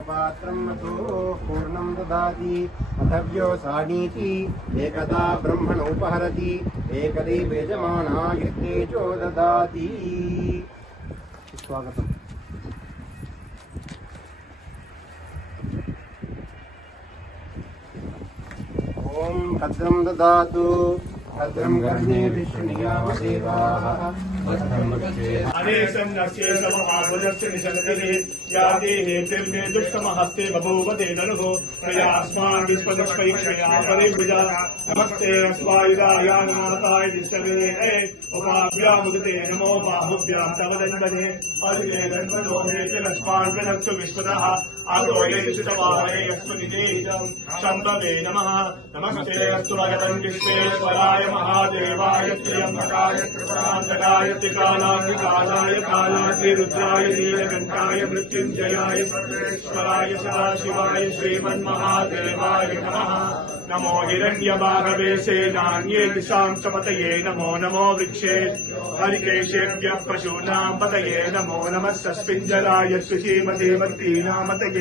पात्रं मधोः पूर्णं ददाति अथव्योऽसानीति एकदा ब्रह्मणोपहरति एकदैव यजमानाय तेजो ददाति। स्वागतम्। ॐ भद्रं ददातु भद्रं कर्णेभिः शृणुयाम देवाः भद्रं अनेशं नश्येष महाभुजस्य निशनतिः या देहे तिर्मे दुष्टमहस्ते बभूव तेदनुः प्रयास्मान् विश्वदुष्पैक्षया परिभुजा नमस्ते अस्वायुधाया नमताय दिशवे उपाभ्यामुदते नमो बाहुभ्यां तव दण्डने अदिने दण्डनोहे तिलस्मान् विनक्षु विश्वतः आदोये शिष्टवाहने यस्मनिजेयं शम्भवे नमः। नमस्ते अस्तु भगवन् विश्वेश्वराय महादेवाय त्र्यम्बकाय त्रिपुरान्तकाय त्रिकालाग्निकालाय कालाग्निरुद्राय नीलकण्ठाय मृत्युञ्जयाय सर्वेश्वराय सदाशिवाय श्रीमन्महादेवाय नमः। नमो हिरण्यबाहवे सेनान्ये दिशां च पतये नमो नमो वृक्षे हरिकेशेभ्यः पशूनां पतये नमो नमः। सस्मिञ्जराय श्रीमते मतीनां पतये